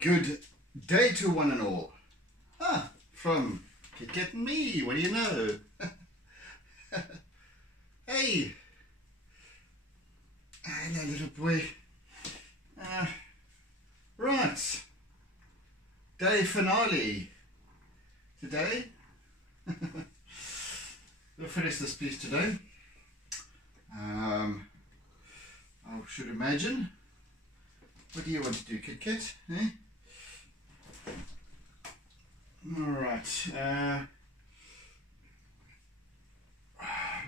Good day to one and all. From Kit Kat and me, what do you know? Hey. Hello, little boy. Right. Day finale. Today. We'll finish this piece today. I should imagine. What do you want to do, Kit Kat? Eh? Alright.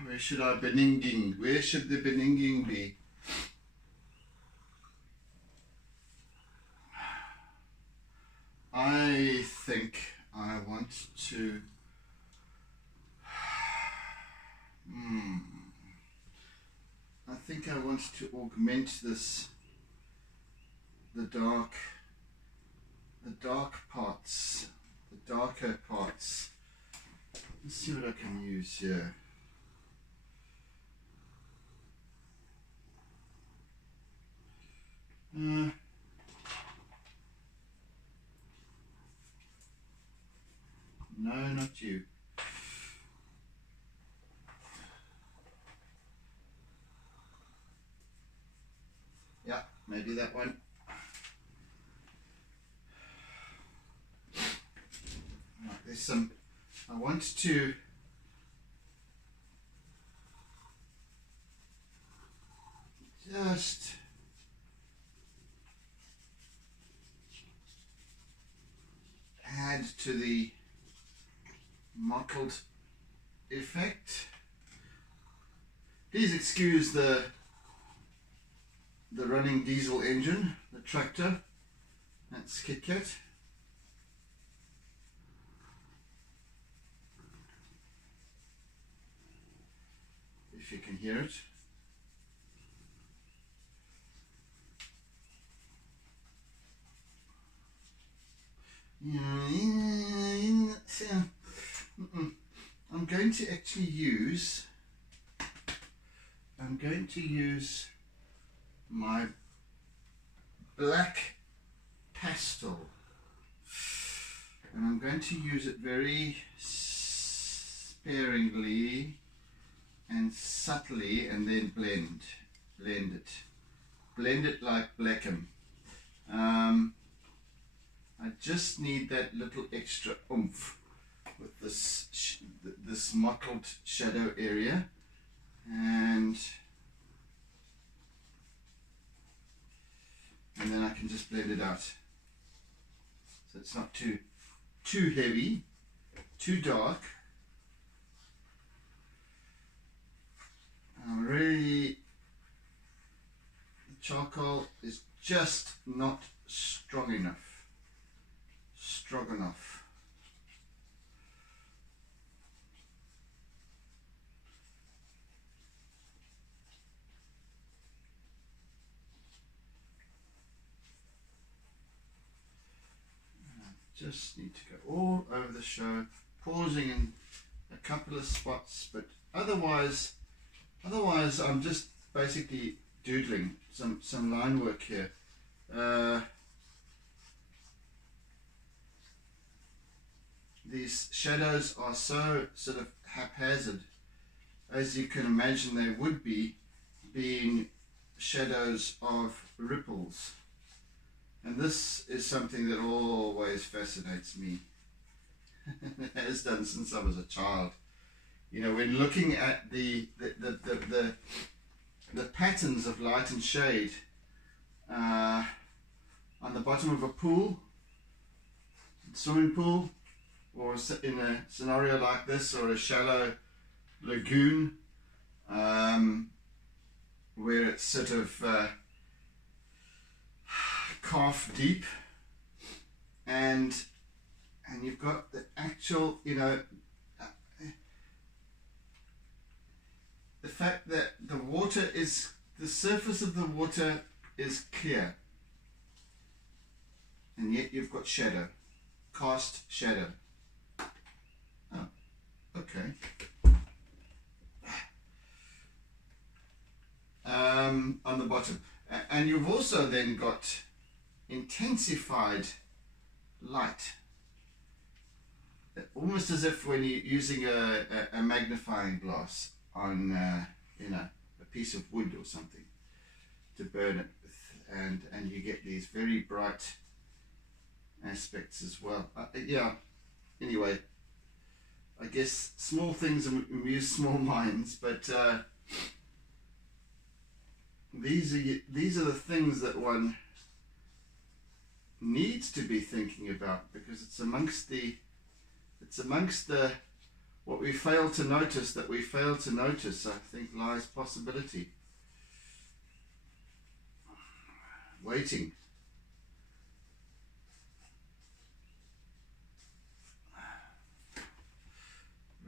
Where should I beninging? Where should the beninging be? I think I want to I think I want to augment this, the dark parts, the darker parts. Let's see what I can use here. No, not you. Yeah, maybe that one. Right, there's some, I want to just add to the mottled effect. Please excuse the running diesel engine, the tractor. That's Kit Kat. If you can hear it. I'm going to actually use my black pastel, and I'm going to use it very sparingly and subtly, and then blend it like blackum. I just need that little extra oomph with this mottled shadow area, and then I can just blend it out so it's not too heavy, too dark. The charcoal is just not strong enough. Just need to go all over the show, pausing in a couple of spots, but otherwise I'm just basically doodling some line work here. These shadows are so sort of haphazard, as you can imagine they would be, being shadows of ripples. And this is something that always fascinates me. It has done since I was a child. You know, when looking at the patterns of light and shade on the bottom of a pool, swimming pool, or in a scenario like this, or a shallow lagoon, where it's sort of calf deep, and you've got the actual, you know, the fact that the surface of the water is clear, and yet you've got shadow, cast shadow. Oh, okay. On the bottom, and you've also then got intensified light. Almost as if when you're using a magnifying glass on you know, a piece of wood or something to burn it with, and you get these very bright aspects as well. Yeah, anyway, I guess small things amuse small minds, but these are the things that one needs to be thinking about, because it's amongst the what we fail to notice, I think, lies possibility. Waiting.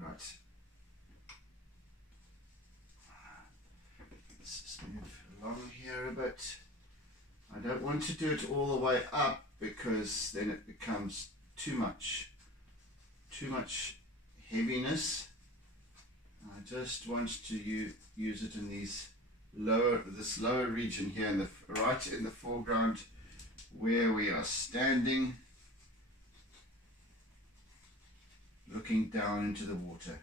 Right. Let's just move along here a bit. I don't want to do it all the way up, because then it becomes too much heaviness. I just want to use it in this lower region here, right in the foreground where we are standing, looking down into the water.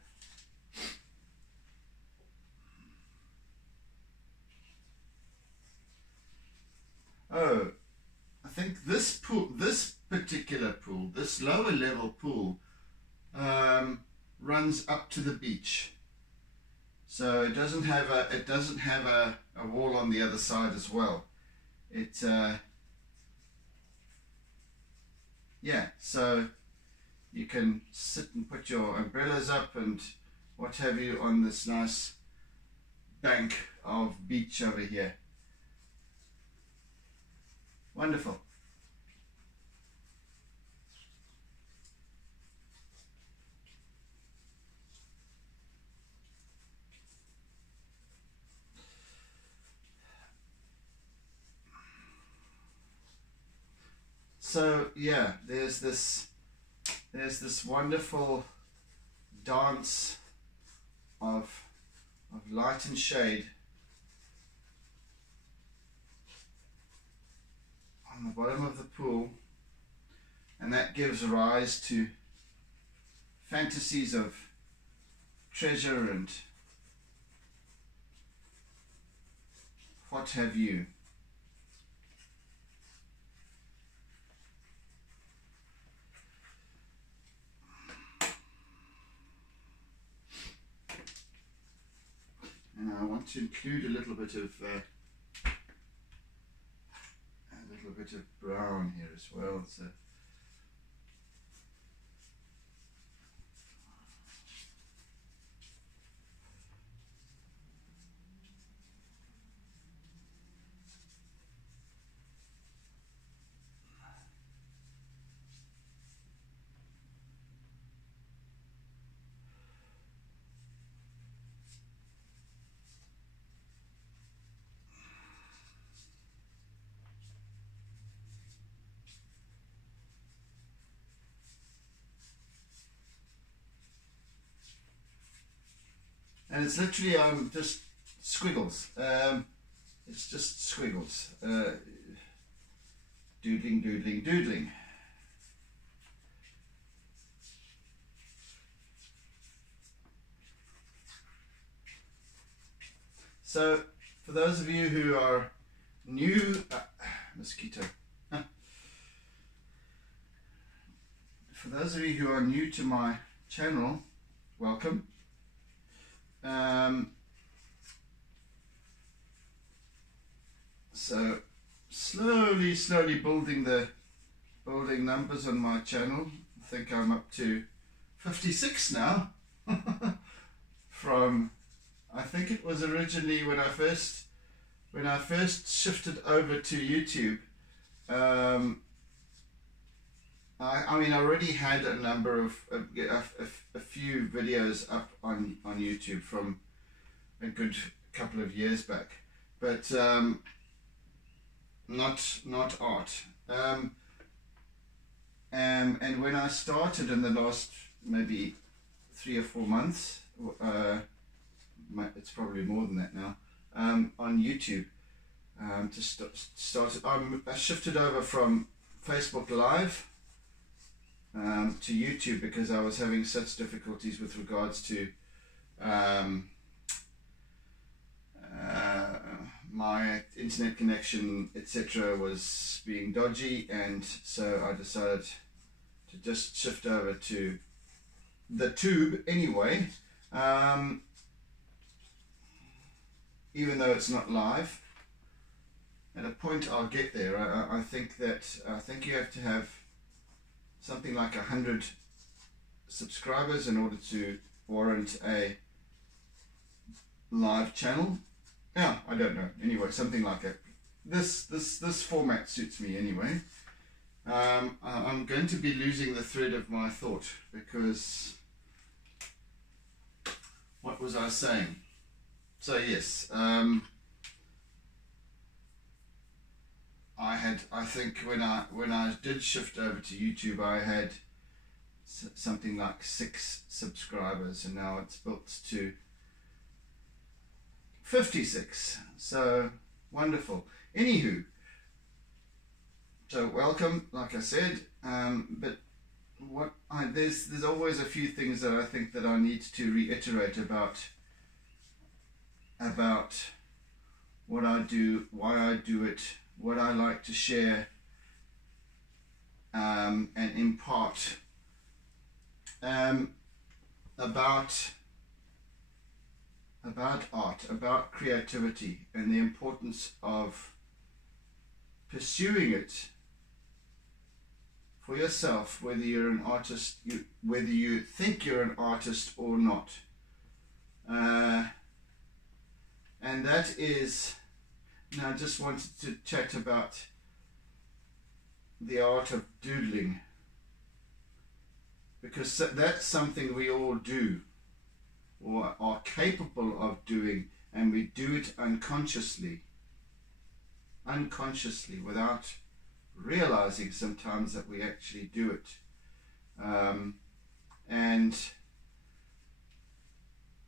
Oh, I think this particular pool, this lower level pool, runs up to the beach, so it doesn't have a wall on the other side as well. Yeah, so you can sit and put your umbrellas up and what have you on this nice bank of beach over here. Wonderful. So yeah, there's this wonderful dance of light and shade on the bottom of the pool, and that gives rise to fantasies of treasure and what have you. And I want to include a little bit of brown here as well. So and it's literally just squiggles. It's just squiggles. Doodling, doodling, doodling. So, for those of you who are new, mosquito. For those of you who are new to my channel, welcome. So slowly building numbers on my channel. I think I'm up to 56 now. From, I think it was originally when I first shifted over to YouTube. I mean, I already had a number of a few videos up on YouTube from a good couple of years back, but not art. And when I started in the last maybe 3 or 4 months, it's probably more than that now, on YouTube, I shifted over from Facebook Live to YouTube because I was having such difficulties with regards to my internet connection, etc. was being dodgy, and so I decided to just shift over to the tube anyway, even though it's not live. At a point I'll get there. I think you have to have something like 100 subscribers in order to warrant a live channel. Yeah, I don't know. Anyway, something like that. This format suits me anyway. I'm going to be losing the thread of my thought because what was I saying? So yes, I think when I did shift over to YouTube, I had something like 6 subscribers, and now it's built to 56. So wonderful. Anywho, so welcome, like I said. But there's always a few things that I think that I need to reiterate about what I do, why I do it, what I like to share and impart about art, about creativity, and the importance of pursuing it for yourself, whether you're an artist, whether you think you're an artist or not. And that is, now I just wanted to chat about the art of doodling, because that's something we all do or are capable of doing, and we do it unconsciously without realizing sometimes that we actually do it. And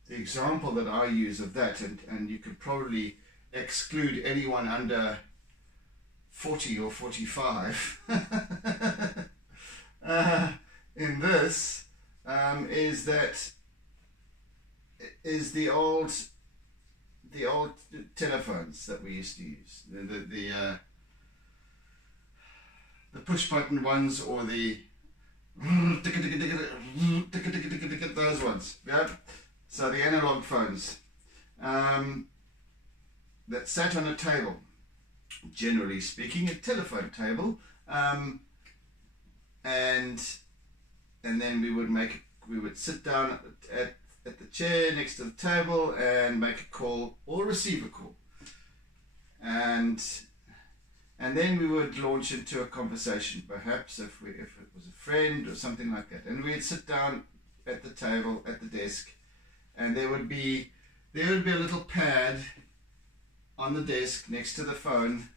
the example that I use of that, and you could probably exclude anyone under 40 or 45 in this, is the old telephones that we used to use, the push button ones, or the those ones, yeah. So the analog phones that sat on a table, generally speaking, a telephone table, and then we would sit down at the chair next to the table and make a call or receive a call, and then we would launch into a conversation, perhaps if it was a friend or something like that, and we'd sit down at the table, at the desk, and there would be a little pad on the desk next to the phone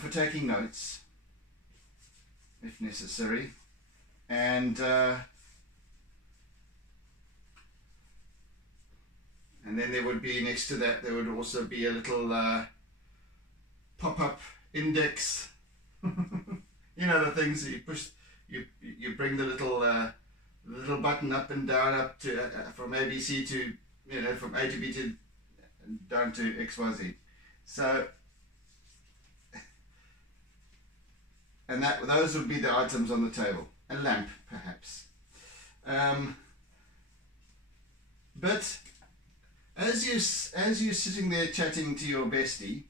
for taking notes if necessary, and then there would be, next to that, there would also be a little pop-up index. You know, the things that you push, you bring the little button up and down, up to from ABC to, you know, from A to B to down to XYZ. So, and those would be the items on the table. A lamp, perhaps. But as you're sitting there chatting to your bestie,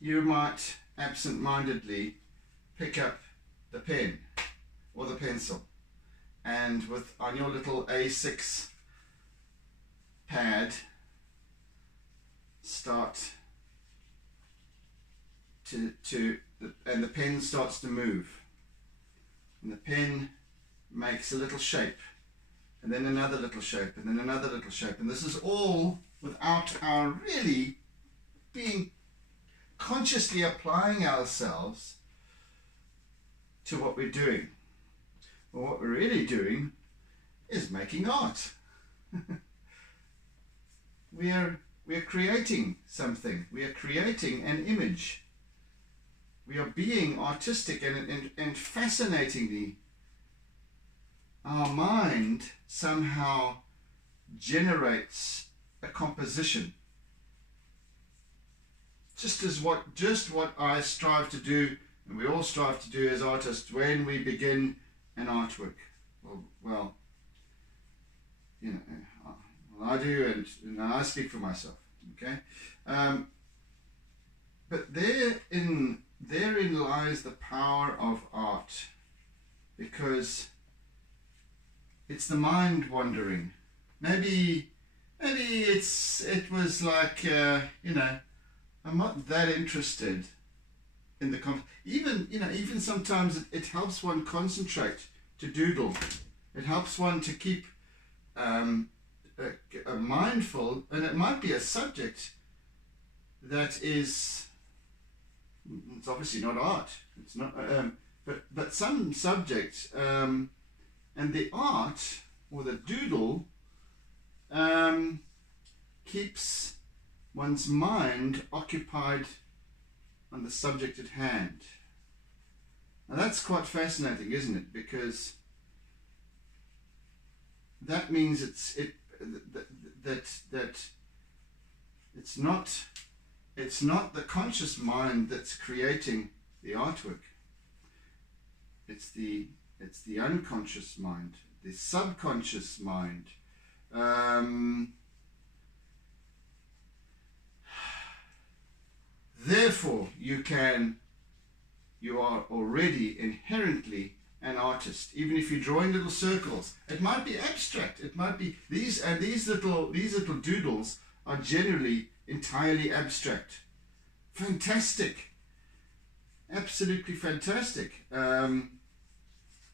you might absent-mindedly pick up the pen or the pencil, and on your little A6 pad start and the pen starts to move, and the pen makes a little shape, and then another little shape, and then another little shape, and this is all without our really being consciously applying ourselves to what we're doing. Well, what we're really doing is making art. we are creating something. We are creating an image. We are being artistic, and fascinatingly, our mind somehow generates a composition. Just what I strive to do, and we all strive to do as artists when we begin an artwork. Well, you know, I do, and I speak for myself. Okay, but therein lies the power of art, because it's the mind wandering. Maybe it was like you know, I'm not that interested in the even sometimes it helps one concentrate, to doodle. It helps one to keep mindful, and it might be a subject that is, it's obviously not art. It's not, but some subject, and the art or the doodle keeps one's mind occupied on the subject at hand. Now that's quite fascinating, isn't it? Because that means that it's not the conscious mind that's creating the artwork. It's the unconscious mind, the subconscious mind. Therefore, you are already inherently an artist, even if you're drawing little circles. It might be abstract. It might be these little doodles are generally entirely abstract. Fantastic, absolutely fantastic.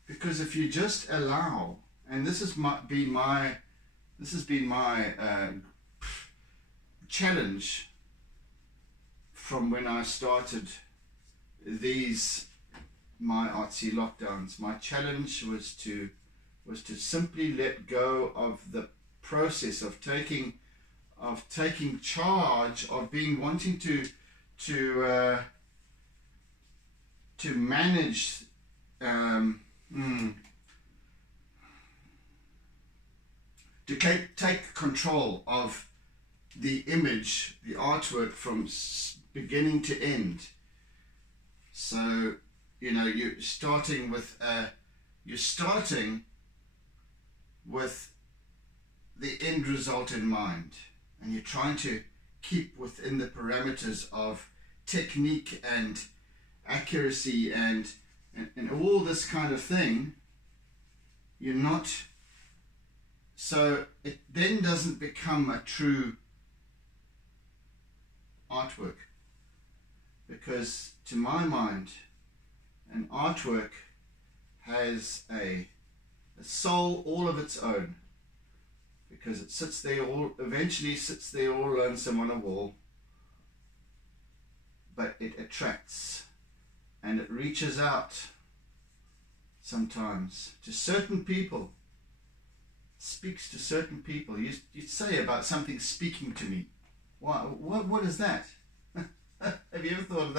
Because if you just allow, and this has been my challenge from when I started my Artsy Lockdowns. My challenge was to simply let go of the process of taking charge, of wanting to manage to take control of the image, the artwork, from beginning to end. So, you know, you're starting with the end result in mind, and you're trying to keep within the parameters of technique and accuracy and all this kind of thing. You're not, so it then doesn't become a true artwork, because to my mind an artwork has a soul all of its own, because it eventually sits there all lonesome on a wall, but it attracts and it reaches out sometimes to certain people, speaks to certain people. You'd say about something speaking to me. What is that? Have you ever thought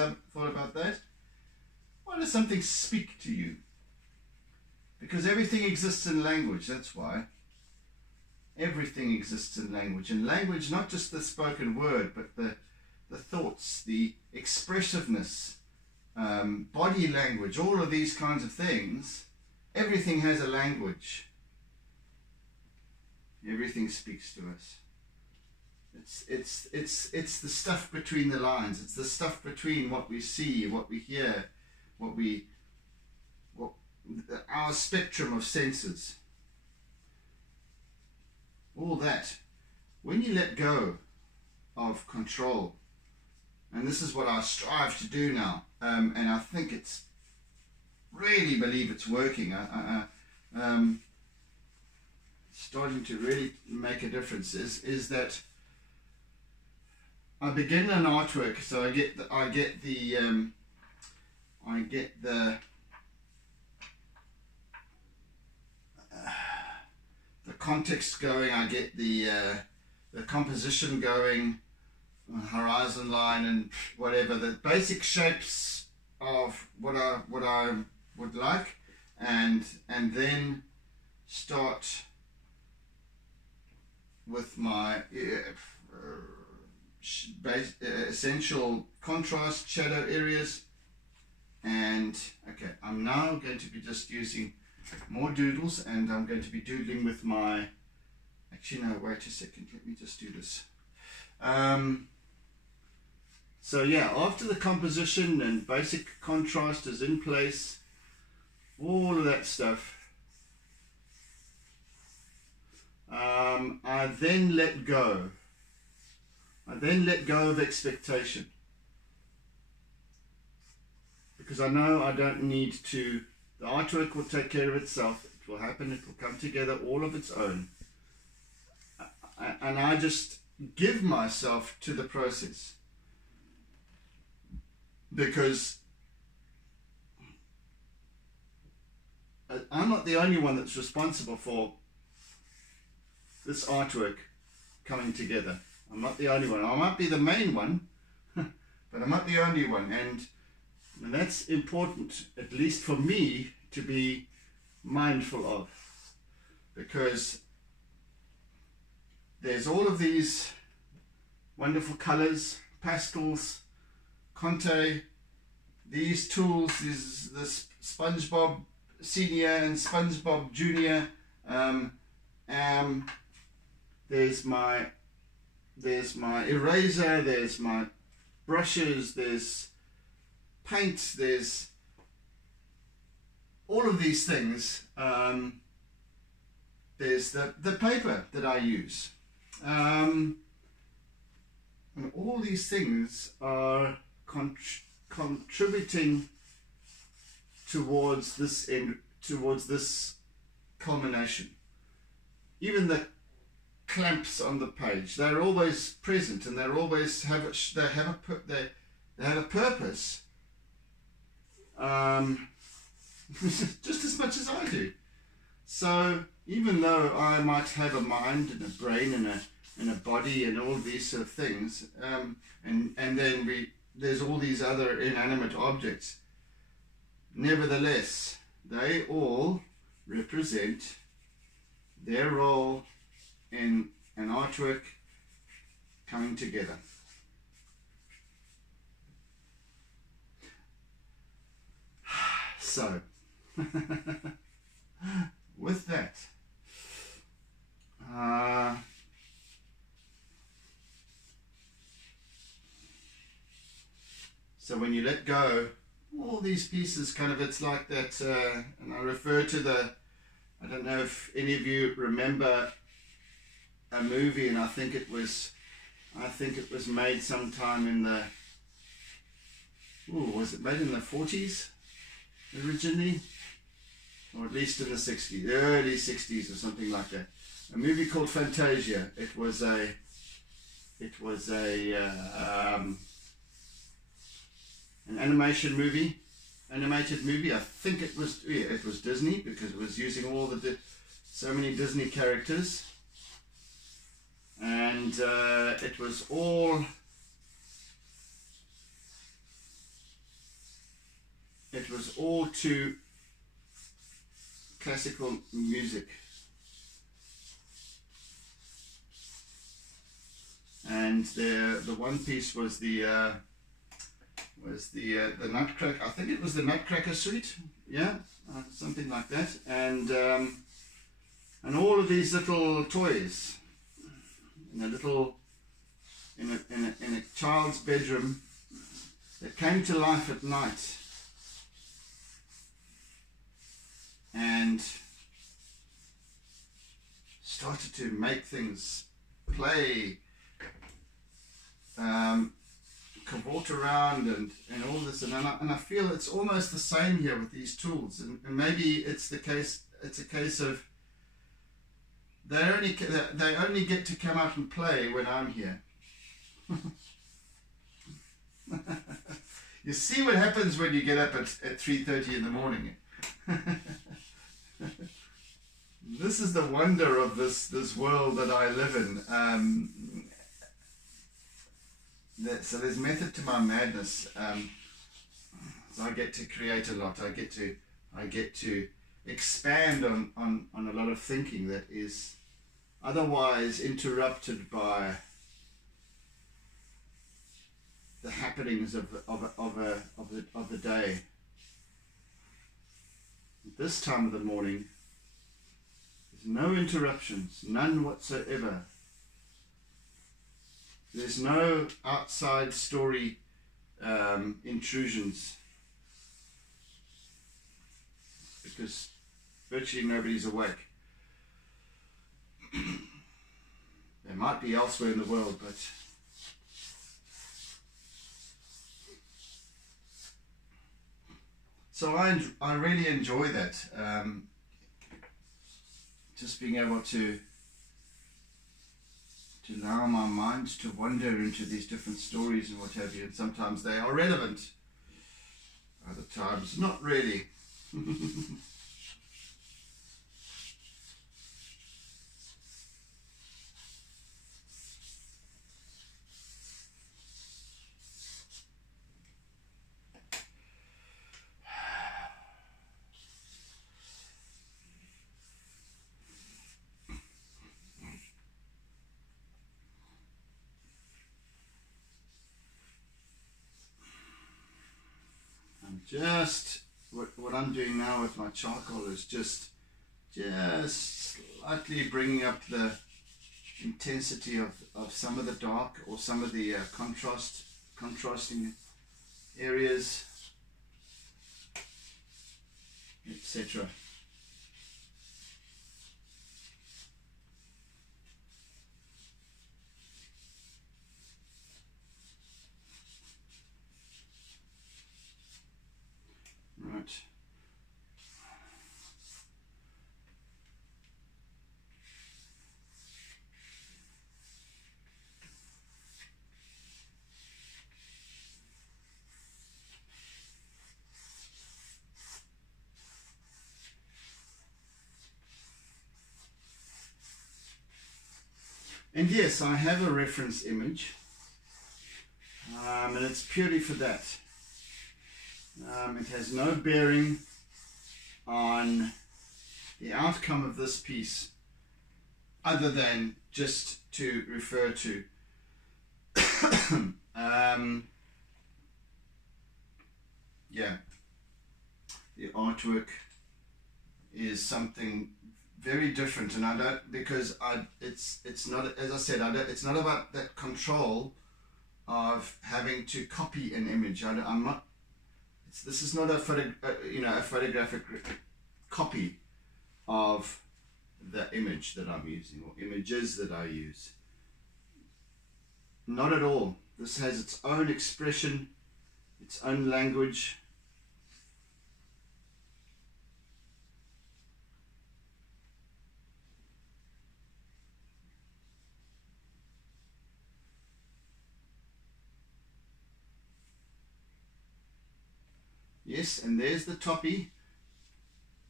about that? Why does something speak to you? Because everything exists in language, that's why. Everything exists in language. And language, not just the spoken word, but the thoughts, the expressiveness, body language, all of these kinds of things. Everything has a language. Everything speaks to us. It's the stuff between the lines. It's the stuff between what we see, what we hear, our spectrum of senses. All that. When you let go of control, and this is what I strive to do now, and I think it's really believe it's working. Starting to really make a difference is that I begin an artwork, so I get the context going, I get the composition going, horizon line and whatever, the basic shapes of what I would like, and then start with my essential contrast shadow areas. And okay, I'm now going to be just using more doodles, and I'm going to be doodling with my, actually no, wait a second, let me just do this. So yeah, after the composition and basic contrast is in place, all of that stuff, I then let go. I then let go of expectation, because I know I don't need to. The artwork will take care of itself. It will happen. It will come together all of its own. And I just give myself to the process, because I'm not the only one that's responsible for this artwork coming together. I'm not the only one. I might be the main one, but I'm not the only one. And that's important, at least for me, to be mindful of, because there's all of these wonderful colors, pastels, Conte, these tools, this SpongeBob Senior and SpongeBob Junior. There's my eraser, there's my brushes, there's paint, there's all of these things. There's the paper that I use, and all these things are contributing towards this end, towards this culmination. Even the clamps on the page, they're always present, and they're always have a purpose, just as much as I do. So even though I might have a mind and a brain and a body and all these sort of things, and then there's all these other inanimate objects, nevertheless they all represent their role in an artwork coming together. So with that, so when you let go, all these pieces kind of, it's like that, and I refer to I don't know if any of you remember a movie, and I think it was made sometime in the, was it made in the 40s originally, or at least in the 60s, early 60s or something like that. A movie called Fantasia. It was an animated movie. I think it was Disney, because it was using all so many Disney characters, and it was all to classical music, and the one piece was the Nutcracker. I think it was the Nutcracker Suite, yeah, something like that, and all of these little toys in a child's bedroom that came to life at night and started to make things, play, cavort around, and all this, and I feel it's almost the same here with these tools, and maybe it's a case of they only get to come out and play when I'm here. You see what happens when you get up at 3:30 in the morning. This is the wonder of this world that I live in. So there's method to my madness. I get to create a lot. I get to expand on a lot of thinking that is otherwise interrupted by the happenings of the day. At this time of the morning, there's no interruptions, none whatsoever. There's no outside story intrusions, because virtually nobody's awake. They might be elsewhere in the world, but so I really enjoy that, just being able to allow my mind to wander into these different stories and what have you, and sometimes they are relevant, other times not really. Just what I'm doing now with my charcoal is just slightly bringing up the intensity of some of the dark or some of the contrasting areas, etc. Right. And yes, I have a reference image, and it's purely for that. It has no bearing on the outcome of this piece other than just to refer to yeah, the artwork is something very different, and I don't, because it's not, as I said, it's not about that control of having to copy an image. I'm not. This is not a photographic copy of the image that I'm using or images that I use. Not at all. This has its own expression, its own language. Yes, and there's the toppy,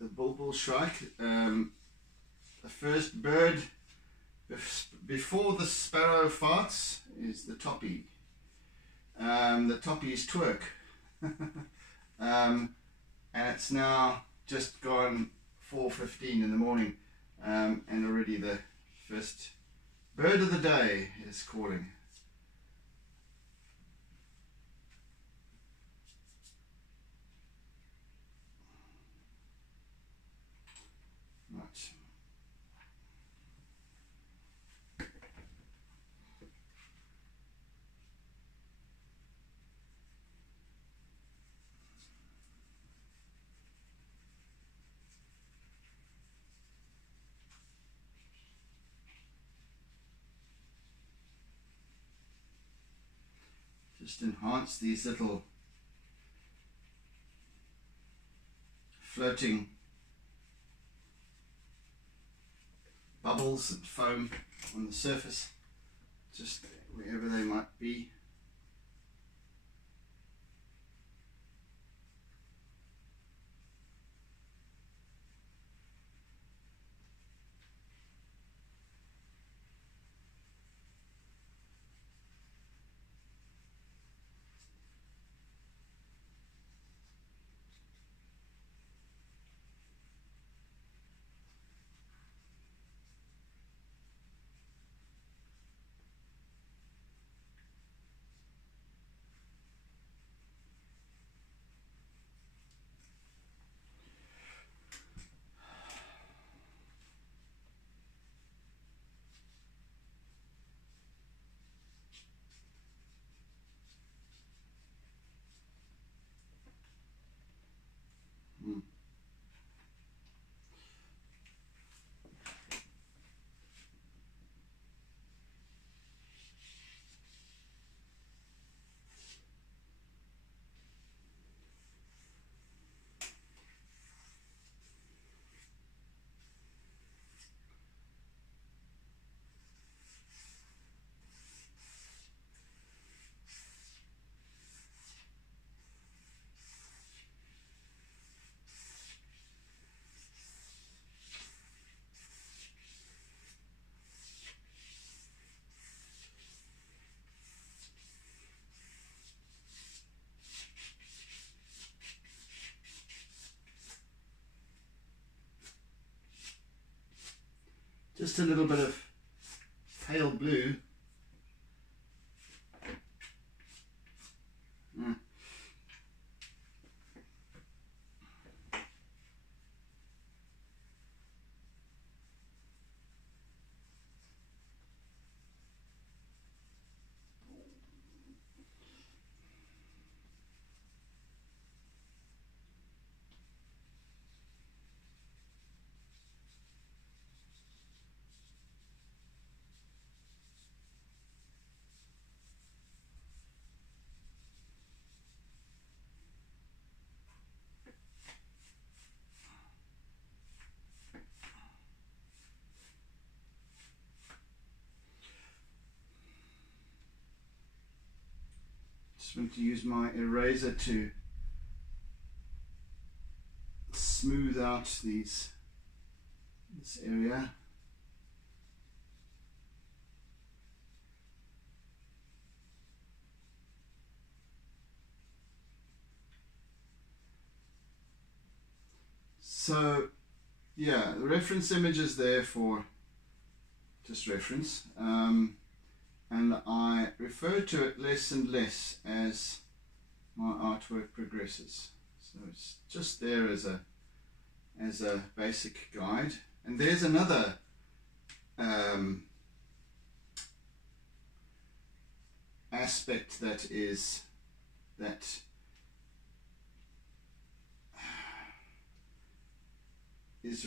the bulbul shrike, the first bird before the sparrow farts is the toppy. The toppy is twerk, and it's now just gone 4:15 in the morning, and already the first bird of the day is calling. Right. Just enhance these little floating bubbles and foam on the surface, just wherever they might be. just a little bit of pale blue. Just want to use my eraser to smooth out this area. So yeah, the reference image is there for just reference, and I refer to it less and less as my artwork progresses. So it's just there as a basic guide. And there's another aspect that is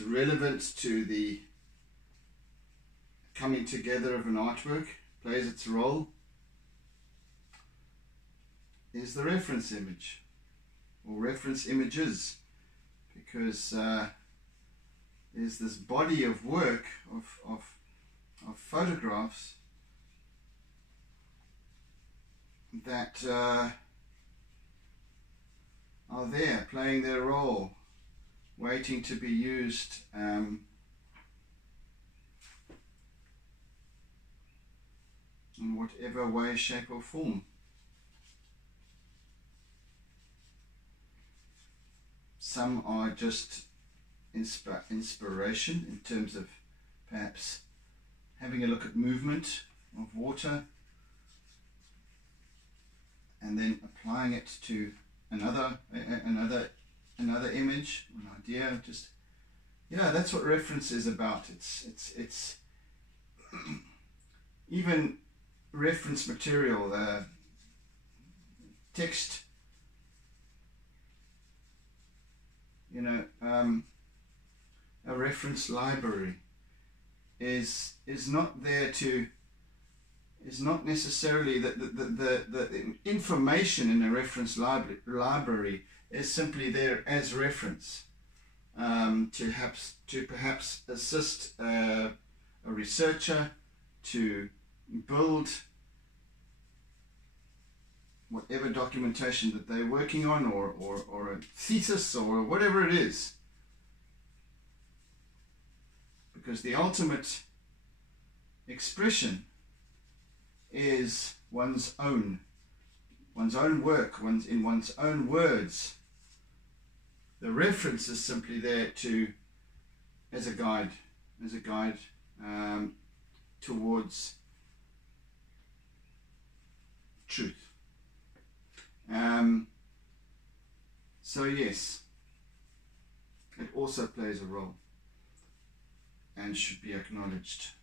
relevant to the coming together of an artwork, plays its role, is the reference image or reference images, because there's this body of work of photographs that are there playing their role, waiting to be used in whatever way, shape or form. Some are just inspiration in terms of perhaps having a look at movement of water and then applying it to another image, an idea. Just, yeah, that's what reference is about. It's even reference material, text, you know, a reference library is not there to, is not necessarily the information in a reference library is simply there as reference to perhaps assist a researcher to build whatever documentation that they're working on, or a thesis, or whatever it is. Because the ultimate expression is one's own work, in one's own words. The reference is simply there as a guide towards truth. So yes, it also plays a role and should be acknowledged.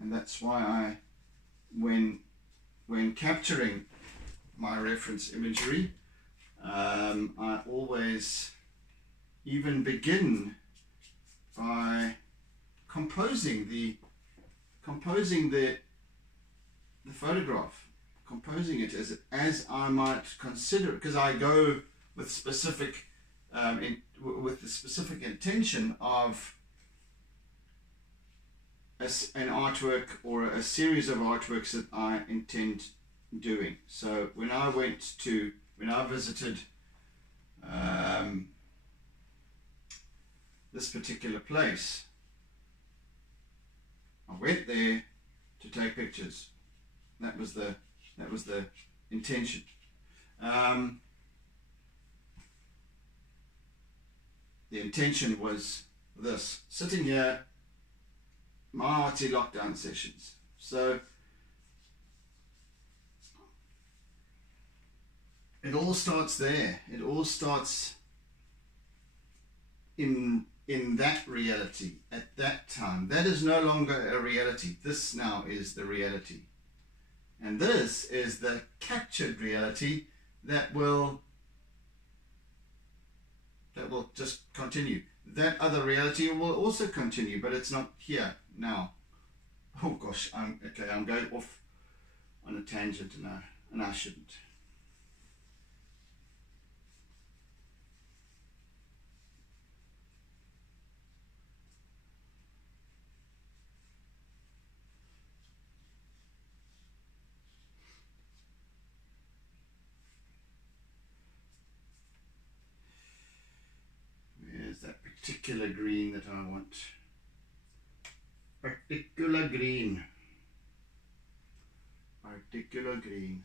And that's why when capturing my reference imagery, I always even begin by composing the photograph, composing it as I might consider it, because I go with specific with the specific intention of an artwork or a series of artworks that I intend doing. So when I visited this particular place, I went there to take pictures. That was the intention. the intention was this, sitting here, my Artsy Lockdown sessions. So it all starts there. It all starts in that reality at that time. That is no longer a reality. This now is the reality. And this is the captured reality that will just continue. That other reality will also continue, but it's not here now. Oh gosh, I'm going off on a tangent now, and I shouldn't. Where's that particular green that I want? Particular green. Particular green.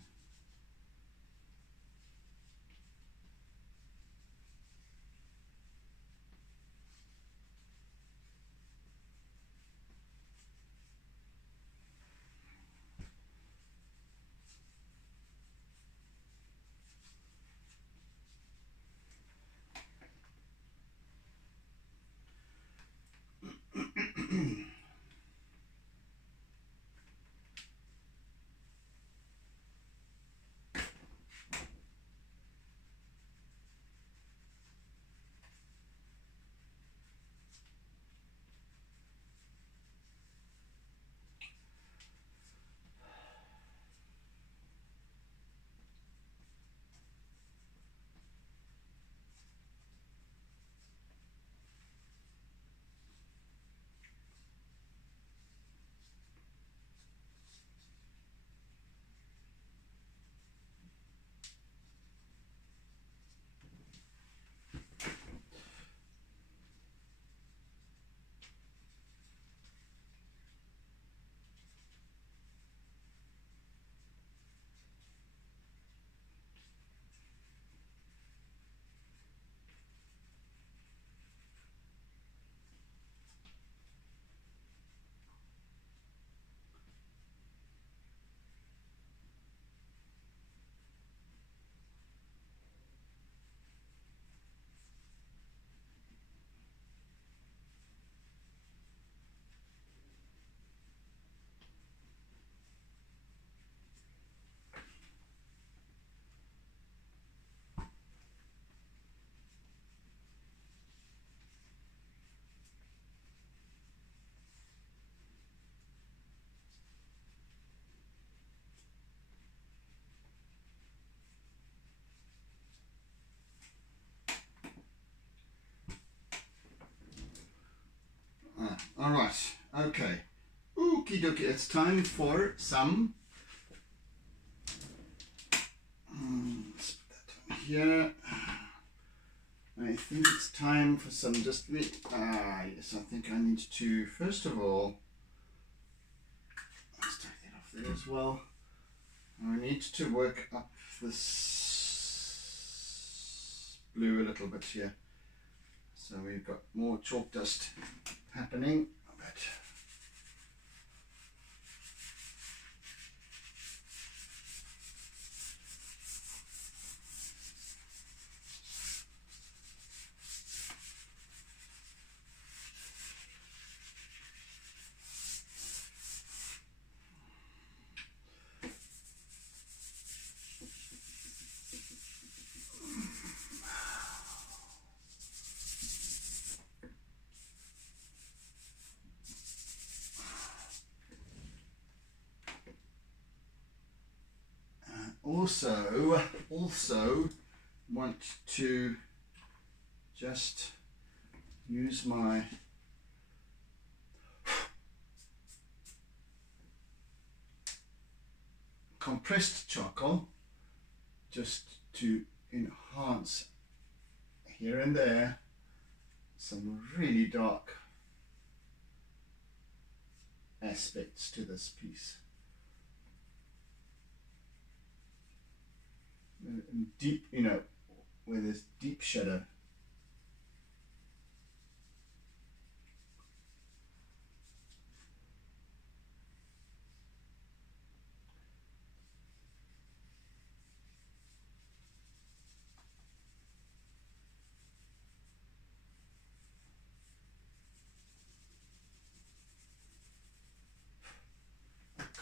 All right, okay. Okie dokie, it's time for some. Let's put that on here. I think it's time for some yes, I think I need to, first of all, let's take that off there as well. I need to work up this blue a little bit here. So we've got more chalk dust happening. But also want to just use my compressed charcoal just to enhance here and there some really dark aspects to this piece. Deep, where there's deep shadow.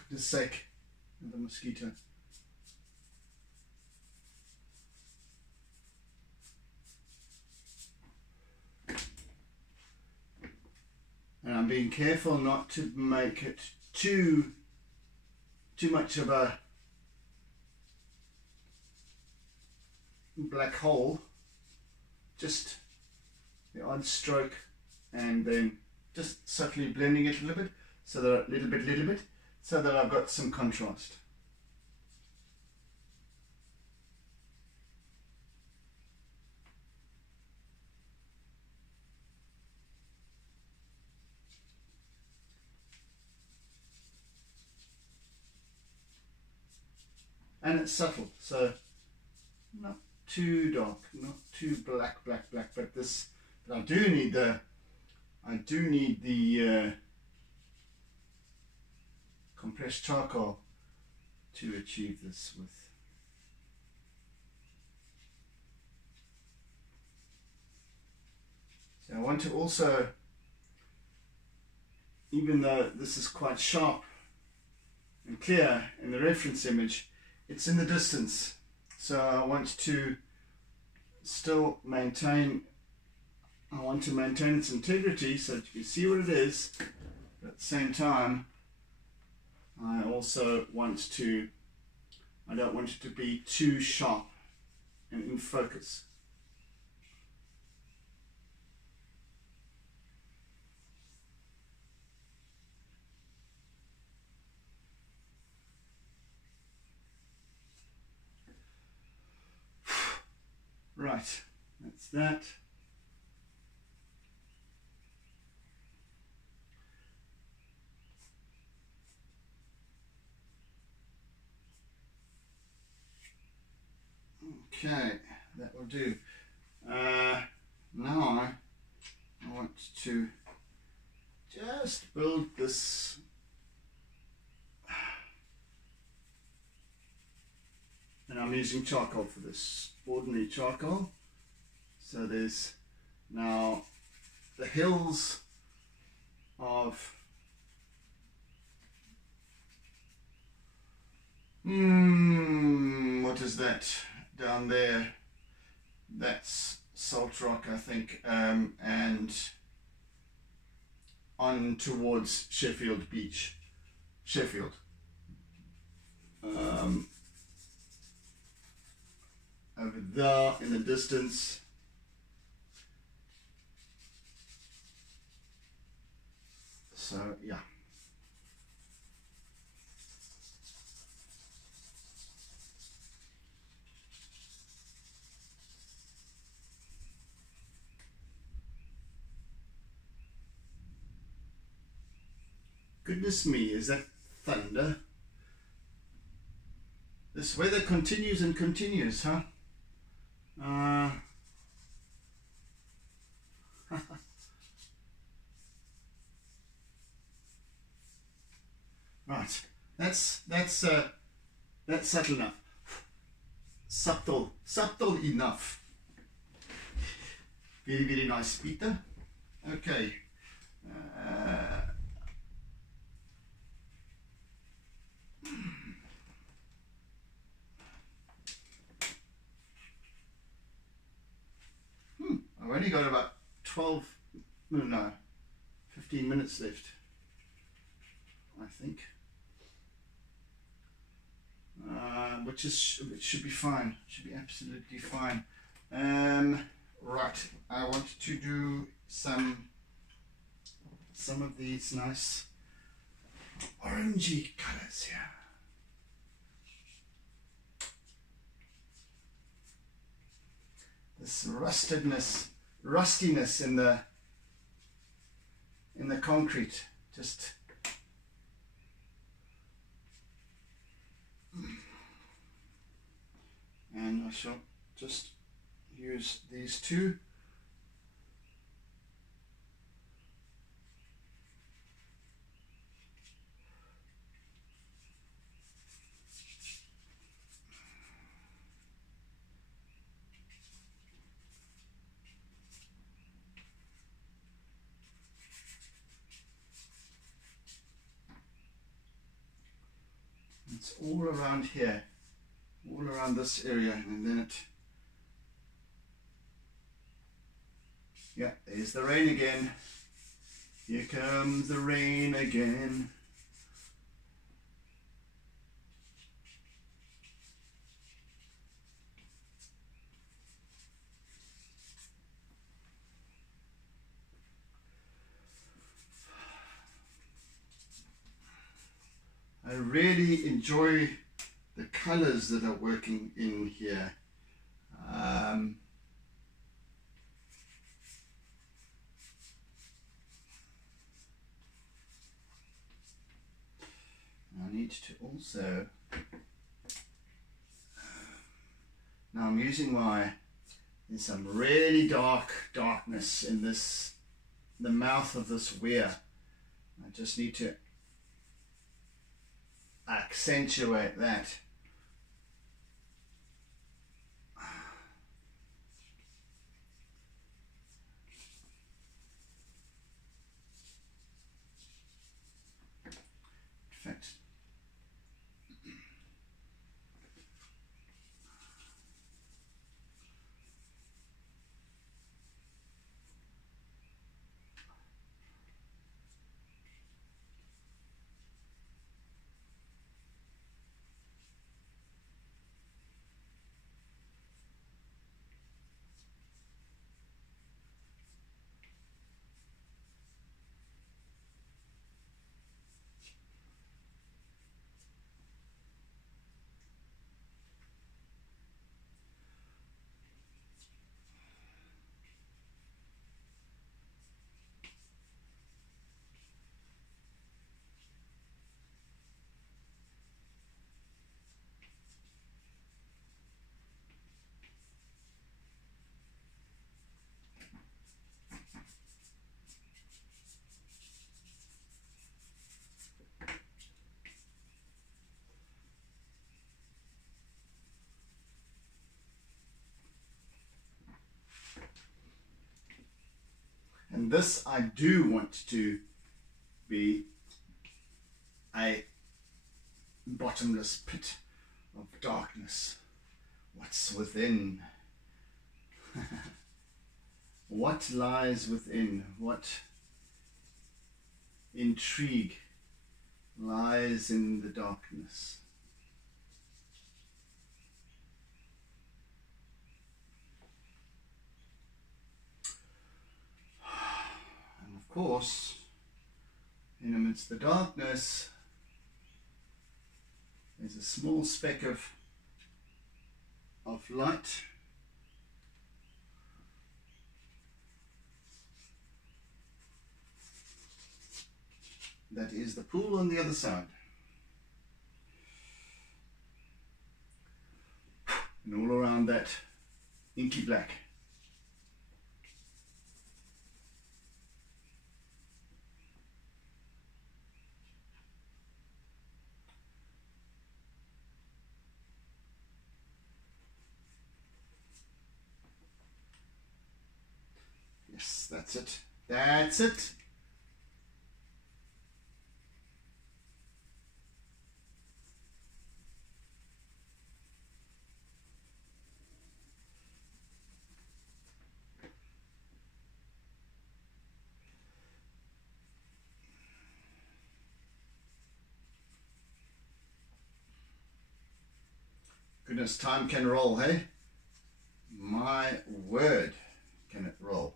the sake of the mosquito. And I'm being careful not to make it too much of a black hole. Just the odd stroke, and then just subtly blending it a little bit, so that little bit, so that I've got some contrast. And it's subtle, so not too dark, not too black, but this. But I do need the compressed charcoal to achieve this with. So I want to also, even though this is quite sharp and clear in the reference image, it's in the distance. So I want to still maintain, I want to maintain its integrity so that you can see what it is, but at the same time I also want to, I don't want it to be too sharp and in focus. Right, that's that. Okay, that will do. Now I want to just build this and I'm using charcoal for this, ordinary charcoal. So there's now the hills of what is that down there? That's Salt Rock, I think, and on towards Sheffield Beach, Sheffield. Over there in the distance. So yeah. Goodness me, is that thunder? This weather continues and continues, huh? Right, that's subtle enough. Subtle enough. Very, very nice, Peter. Okay. I've only got about 15 minutes left, I think, which should be fine, should be absolutely fine. Right, I want to do some of these nice orangey colors here. This rustiness in the concrete, just and I shall just use these two. It's all around here, all around this area, and then it, yeah, there's the rain again. Here comes the rain again. I really enjoy the colors that are working in here. I need to also, now I'm using there's some really darkness in the mouth of this weir. I just need to accentuate that. In fact, and this I do want to be a bottomless pit of darkness. What's within? What lies within? What intrigue lies in the darkness? And of course, in amidst the darkness, there's a small speck of light. That is the pool on the other side. And all around that inky black. Yes, that's it. That's it. Goodness, time can roll, hey? My word, can it roll.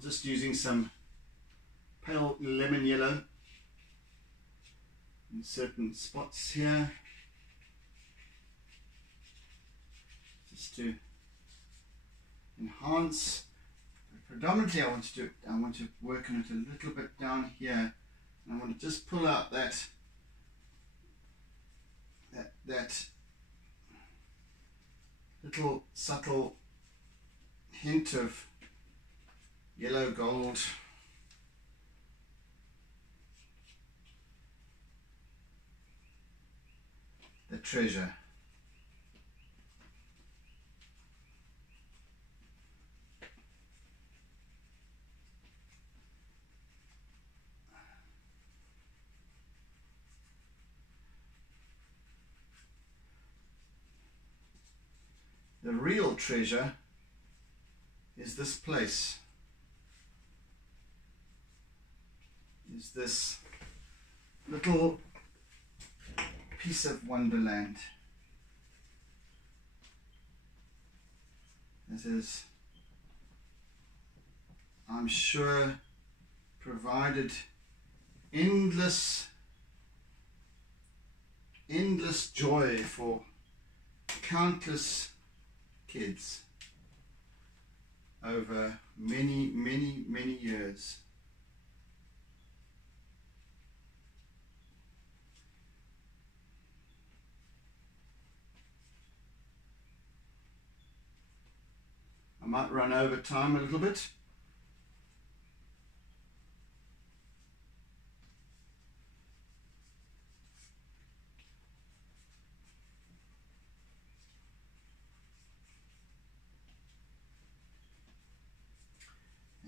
just using some pale lemon yellow in certain spots here, just to enhance. Predominantly I want to work on it a little bit down here, and I want to just pull out that little subtle hint of yellow gold. The treasure. The real treasure is this place, is this little piece of wonderland. This is, I'm sure, provided endless joy for countless kids over many years. I might run over time a little bit.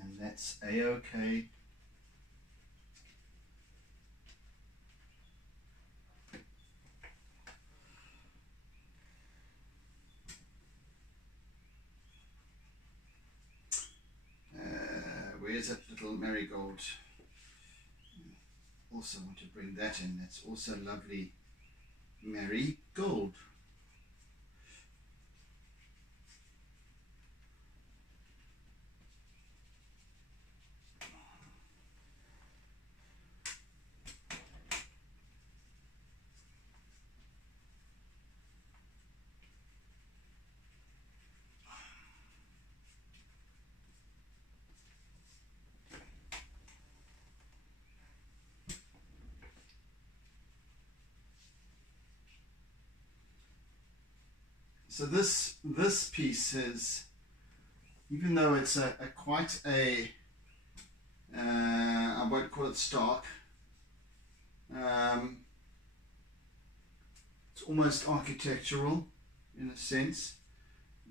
And that's a-okay. Where's that little marigold? Also want to bring that in. That's also lovely marigold. So this piece is, even though it's quite a I won't call it stark, it's almost architectural in a sense,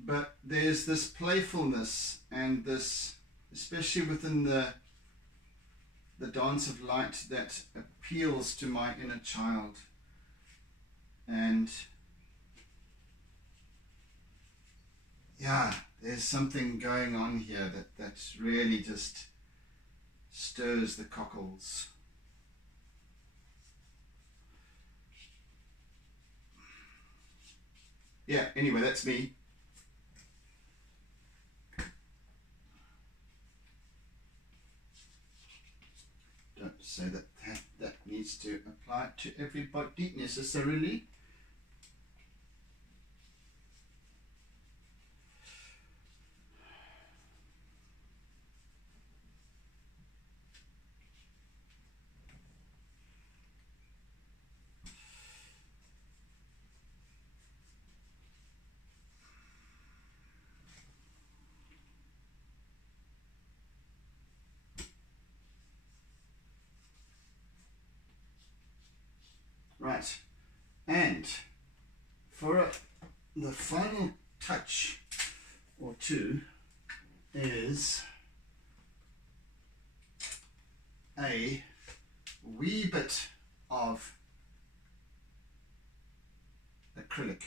but there's this playfulness and this, especially within the dance of light, that appeals to my inner child. And yeah, there's something going on here that really just stirs the cockles. Yeah, anyway, that's me. Don't say that needs to apply to everybody necessarily. Right, and for the final touch or two is a wee bit of acrylic.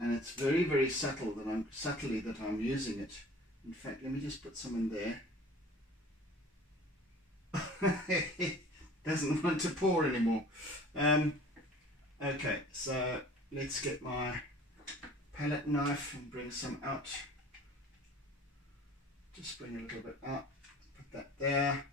And it's very subtly that I'm using it. In fact, let me just put some in there. Doesn't want to pour anymore. Okay, so let's get my palette knife and bring some out. Just bring a little bit out, put that there.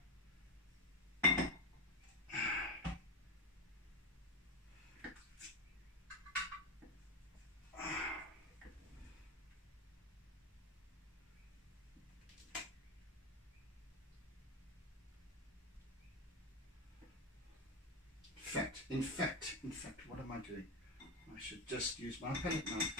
In fact, what am I doing? I should just use my palette knife.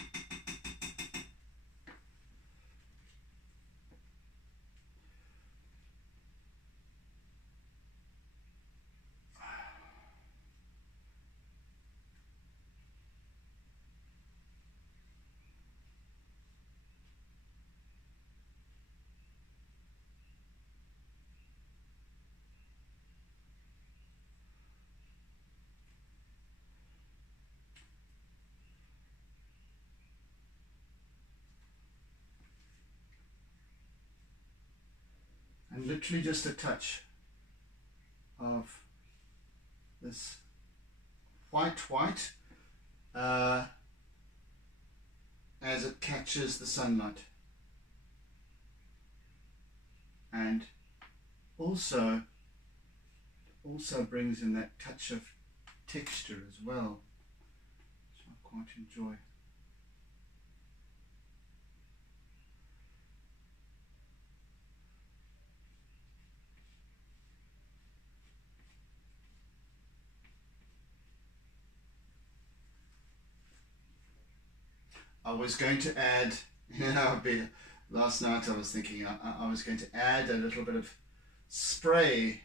And literally just a touch of this white as it catches the sunlight, and also brings in that touch of texture as well, which I quite enjoy. I was going to add, last night I was thinking I was going to add a little bit of spray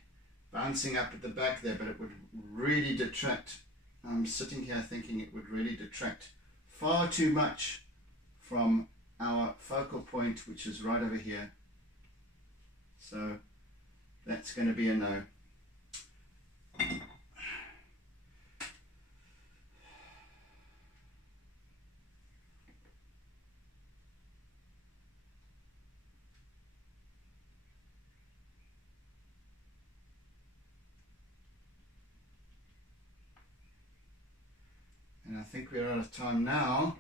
bouncing up at the back there, but it would really detract. I'm sitting here thinking it would really detract far too much from our focal point, which is right over here. So that's going to be a no. And I think we're out of time now,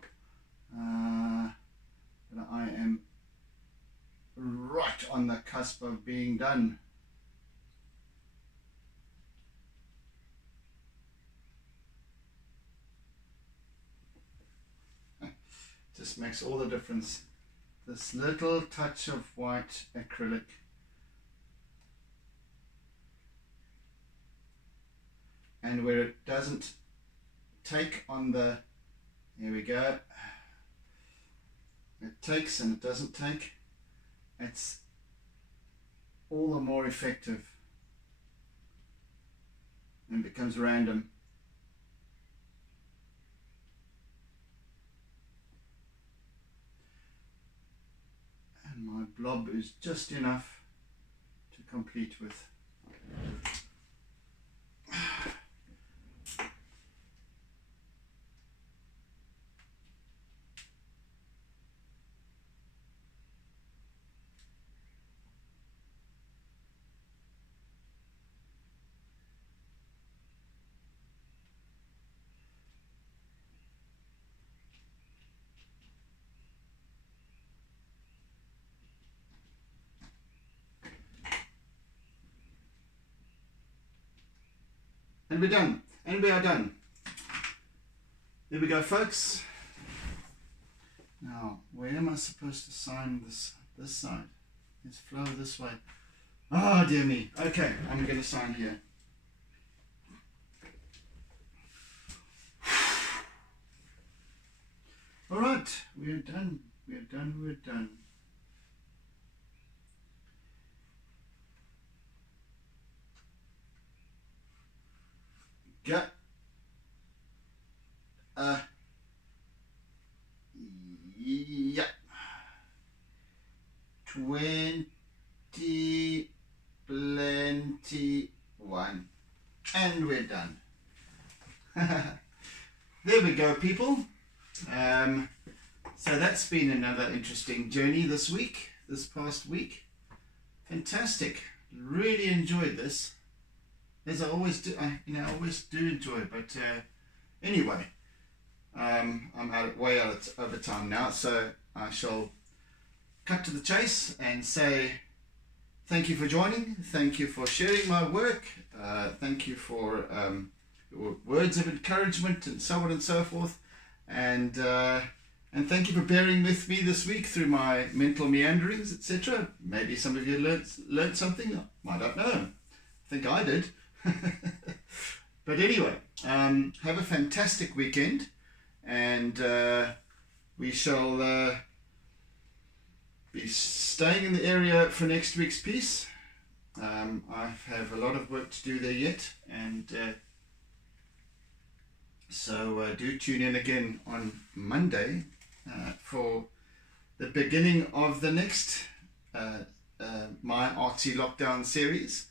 but I am right on the cusp of being done. Just makes all the difference. This little touch of white acrylic. And where it doesn't take on the, here we go, it takes and it doesn't take, it's all the more effective and becomes random. And my blob is just enough to complete with. And we're done. And we are done. There we go, folks. Now, where am I supposed to sign this side? Let's flow this way. Oh, dear me. Okay, I'm going to sign here. All right, we're done. We're done. We're done. Got yeah, 2021, and we're done. There we go, people. So that's been another interesting journey this past week. Fantastic. Really enjoyed this. as I always do. I always do enjoy. But anyway, I'm way out over time now, so I shall cut to the chase and say thank you for joining. Thank you for sharing my work. Thank you for words of encouragement and so on and so forth. And thank you for bearing with me this week through my mental meanderings, etc. Maybe some of you learned something. I don't know. I think I did. But anyway, have a fantastic weekend, and we shall be staying in the area for next week's piece. I have a lot of work to do there yet, and so do tune in again on Monday for the beginning of the next my Artsy Lockdown series.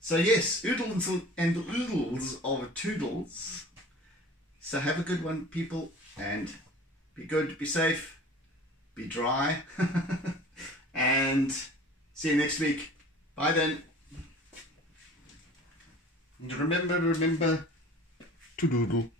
So yes, oodles and oodles of toodles. So have a good one, people, and be good, be safe, be dry, and see you next week. Bye then. And remember to doodle.